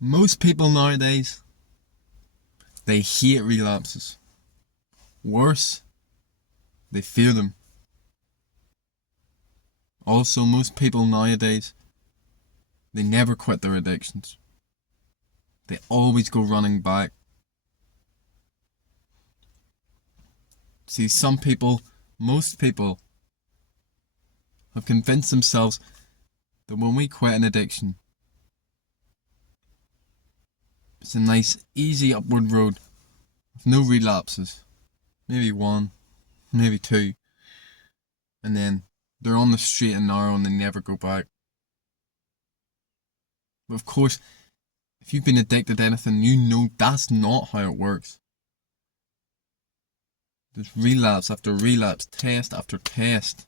Most people nowadays, they hate relapses. Worse, they fear them. Also, most people nowadays, they never quit their addictions. They always go running back. See, most people have convinced themselves that when we quit an addiction, it's a nice, easy upward road with no relapses. Maybe one, maybe two. And then they're on the straight and narrow and they never go back. But of course, if you've been addicted to anything, you know that's not how it works. There's relapse after relapse, test after test.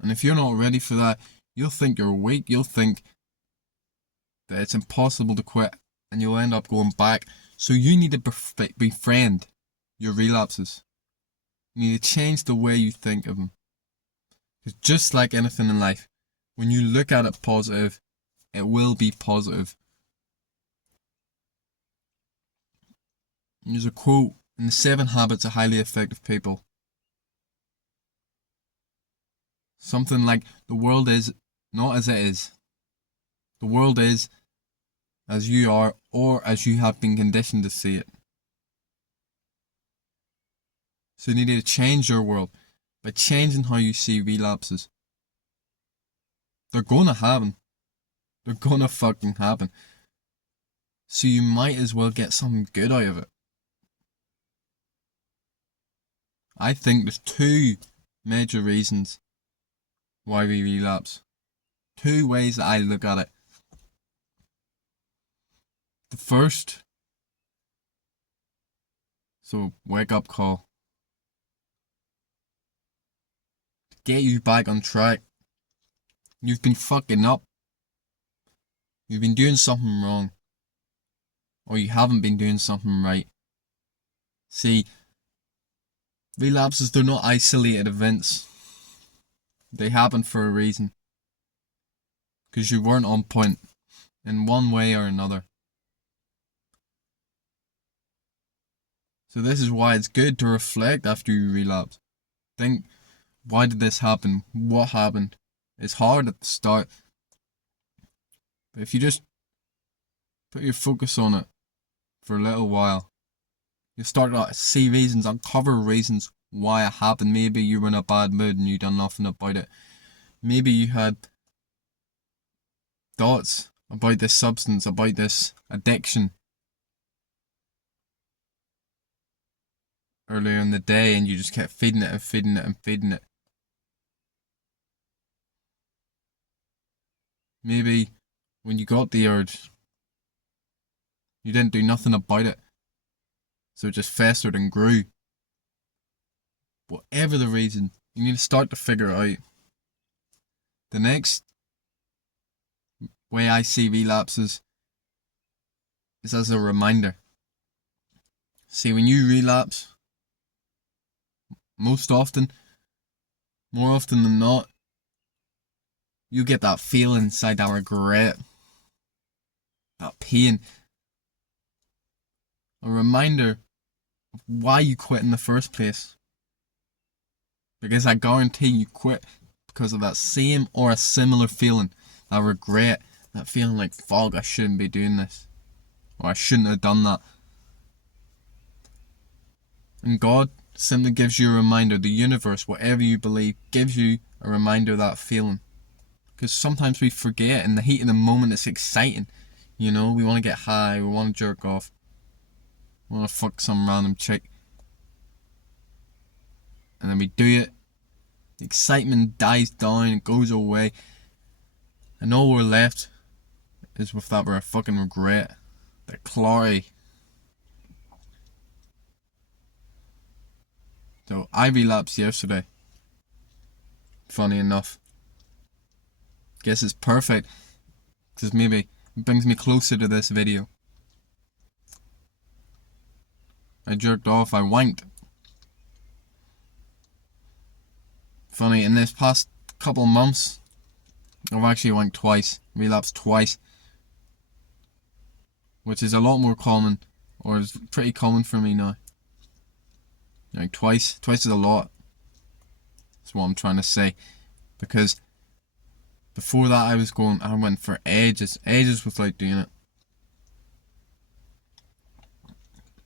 And if you're not ready for that, you'll think you're weak, you'll think that it's impossible to quit, and you'll end up going back. So you need to befriend your relapses. You need to change the way you think of them. Because just like anything in life, when you look at it positive, it will be positive. There's a quote in the 7 Habits of Highly Effective People. Something like, the world is not as it is. The world is as you are, or as you have been conditioned to see it. So you need to change your world by changing how you see relapses. They're gonna happen. They're gonna fucking happen. So you might as well get something good out of it. I think there's 2 major reasons why we relapse. 2 ways that I look at it. The first, wake up call. To get you back on track. You've been fucking up. You've been doing something wrong. Or you haven't been doing something right. See, relapses, they're not isolated events. They happen for a reason. Because you weren't on point in one way or another. So this is why it's good to reflect after you relapse. Think, why did this happen? What happened? It's hard at the start. But if you just put your focus on it for a little while, you'll start to see reasons, uncover reasons why it happened. Maybe you were in a bad mood and you done nothing about it. Maybe you had thoughts about this substance, about this addiction earlier in the day, and you just kept feeding it and feeding it and feeding it. Maybe when you got the urge, you didn't do nothing about it, so it just festered and grew. Whatever the reason, you need to start to figure it out. The next way I see relapses is as a reminder. See, when you relapse, more often than not, you get that feeling inside, that regret, that pain. A reminder of why you quit in the first place. Because I guarantee you quit because of that same or a similar feeling, that regret, that feeling like, fuck, I shouldn't be doing this, or I shouldn't have done that. And God simply gives you a reminder. The universe, whatever you believe, gives you a reminder of that feeling. Because sometimes we forget in the heat of the moment. It's exciting, you know, we want to get high, we want to jerk off, we want to fuck some random chick, and then we do it. The excitement dies down, it goes away, and all we're left is with that fucking regret, that clarity. So I relapsed yesterday. Funny enough. Guess it's perfect, because maybe it brings me closer to this video. I jerked off, I wanked. Funny, in this past couple months, I've actually went twice, relapsed twice, which is a lot more common, or is pretty common for me now. Like twice is a lot. That's what I'm trying to say. Because before that I went for ages without doing it.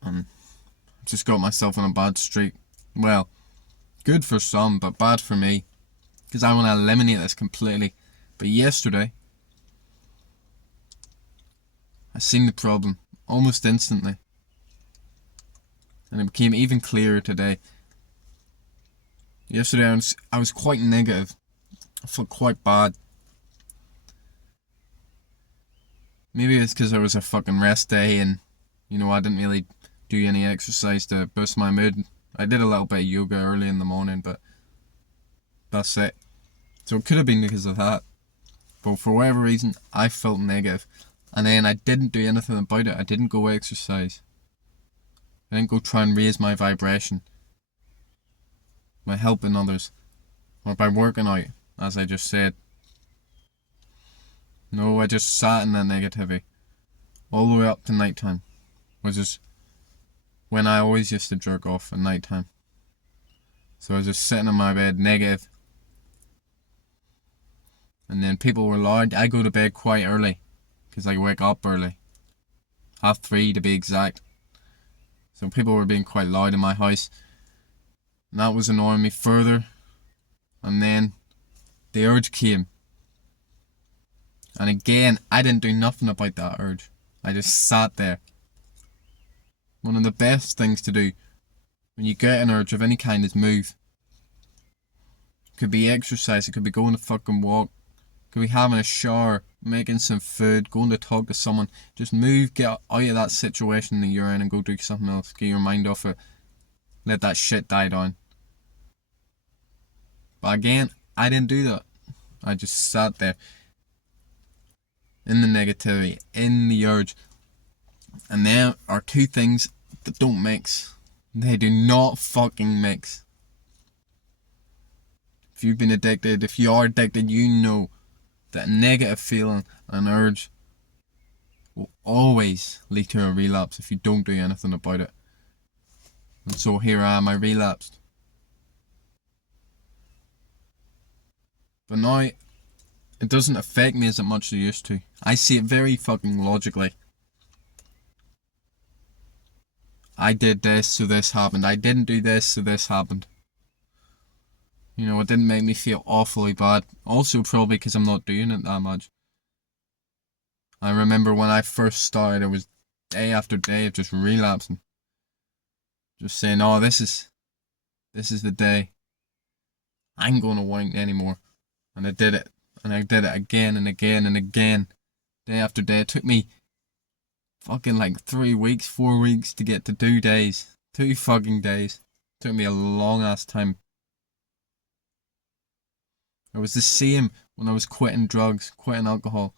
And just got myself on a bad streak. Well, good for some, but bad for me. Because I want to eliminate this completely. But yesterday, I seen the problem almost instantly. And it became even clearer today. Yesterday I was quite negative. I felt quite bad. Maybe it's because it was a fucking rest day and, I didn't really do any exercise to boost my mood. I did a little bit of yoga early in the morning, but that's it. So it could have been because of that. But for whatever reason, I felt negative. And then I didn't do anything about it. I didn't go exercise. I didn't go try and raise my vibration by helping others or by working out, as I just said. No, I just sat in that negativity all the way up to nighttime, which is when I always used to jerk off at nighttime. So I was just sitting in my bed, negative. And then people were loud. I go to bed quite early, because I wake up early. 3:30 to be exact. So people were being quite loud in my house. And that was annoying me further. And then the urge came. And again, I didn't do nothing about that urge. I just sat there. One of the best things to do when you get an urge of any kind is move. It could be exercise, it could be going to fucking walk, it could be having a shower, making some food, going to talk to someone. Just move, get out of that situation that you're in and go do something else. Get your mind off it. Let that shit die down. But again, I didn't do that. I just sat there in the negativity, in the urge. And there are two things that don't mix. They do not fucking mix. If you've been addicted, if you are addicted, you know that a negative feeling, an urge, will always lead to a relapse if you don't do anything about it. And so here I am, I relapsed. But now, it doesn't affect me as much as it used to. I see it very fucking logically. I did this, so this happened. I didn't do this, so this happened. It didn't make me feel awfully bad. Also, probably because I'm not doing it that much. I remember when I first started, it was day after day of just relapsing. Just saying, oh, this is the day. I ain't gonna wank anymore. And I did it. And I did it again and again and again. Day after day. It took me fucking like 3 weeks, 4 weeks to get to 2 days. 2 fucking days. It took me a long ass time. It was the same when I was quitting drugs, quitting alcohol.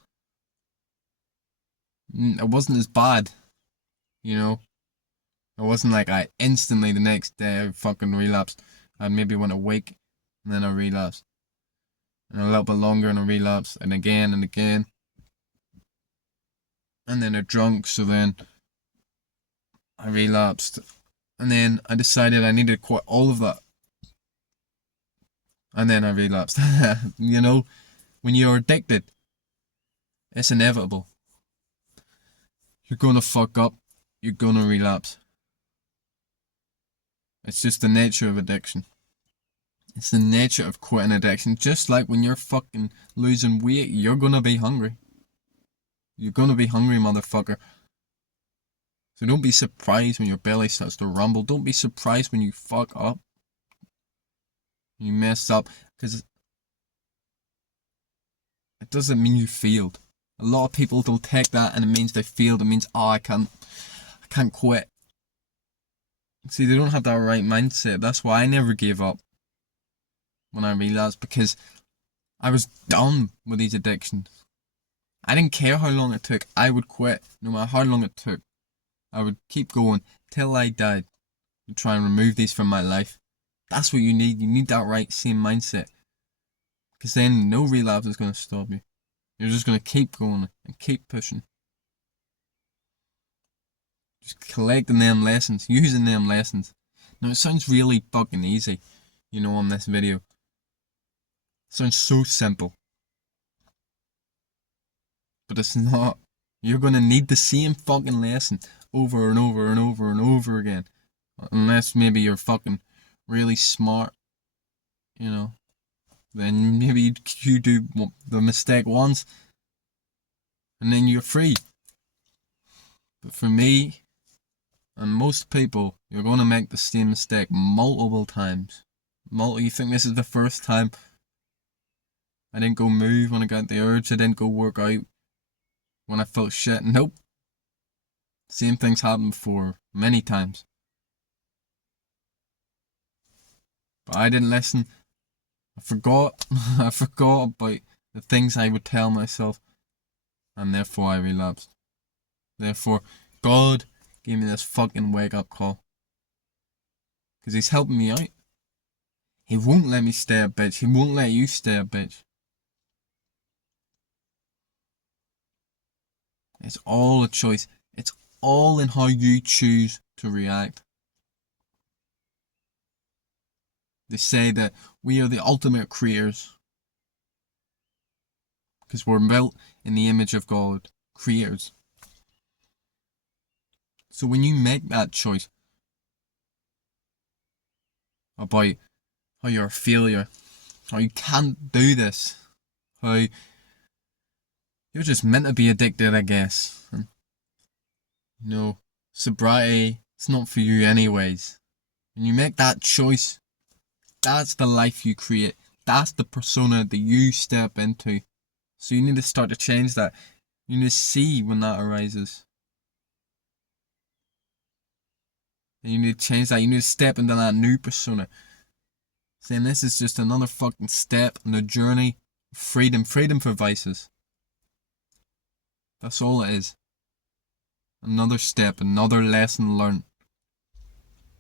It wasn't as bad, It wasn't like I instantly the next day I fucking relapsed. I maybe went a week and then I relapsed. And a little bit longer and I relapsed and again and again. And then I drunk, so then I relapsed. And then I decided I needed to quit all of that. And then I relapsed. When you're addicted, it's inevitable. You're gonna fuck up. You're gonna relapse. It's just the nature of addiction. It's the nature of quitting addiction. Just like when you're fucking losing weight, you're gonna be hungry. You're gonna be hungry, motherfucker. So don't be surprised when your belly starts to rumble. Don't be surprised when you fuck up. You mess up. Because it doesn't mean you failed. A lot of people don't take that and it means they failed. It means, oh, I can't quit. See, they don't have that right mindset. That's why I never gave up when I relapsed, because I was done with these addictions. I didn't care how long it took. I would quit no matter how long it took. I would keep going till I died to try and remove these from my life. That's what you need. You need that right same mindset. Because then no relapse is going to stop you. You're just going to keep going and keep pushing. Just collecting them lessons, using them lessons. Now it sounds really fucking easy, on this video. It sounds so simple. But it's not. You're going to need the same fucking lesson over and over and over and over again. Unless maybe you're fucking really smart, Then maybe you do the mistake once and then you're free. But for me and most people, you're going to make the same mistake multiple times. You think this is the first time I didn't go move when I got the urge, I didn't go work out when I felt shit? Nope. Same things happened before, many times. But I didn't listen. I forgot about the things I would tell myself, and therefore I relapsed. Therefore, God gave me this fucking wake up call. Because He's helping me out. He won't let me stay a bitch. He won't let you stay a bitch. It's all a choice. It's all in how you choose to react. They say that we are the ultimate creators. Because we're built in the image of God. Creators. So when you make that choice about how you're a failure, how you can't do this, how you're just meant to be addicted, I guess. And, sobriety, it's not for you anyways. When you make that choice, that's the life you create. That's the persona that you step into. So you need to start to change that. You need to see when that arises. And you need to change that. You need to step into that new persona. Saying this is just another fucking step in the journey of freedom. Freedom for vices. That's all it is. Another step, another lesson learned.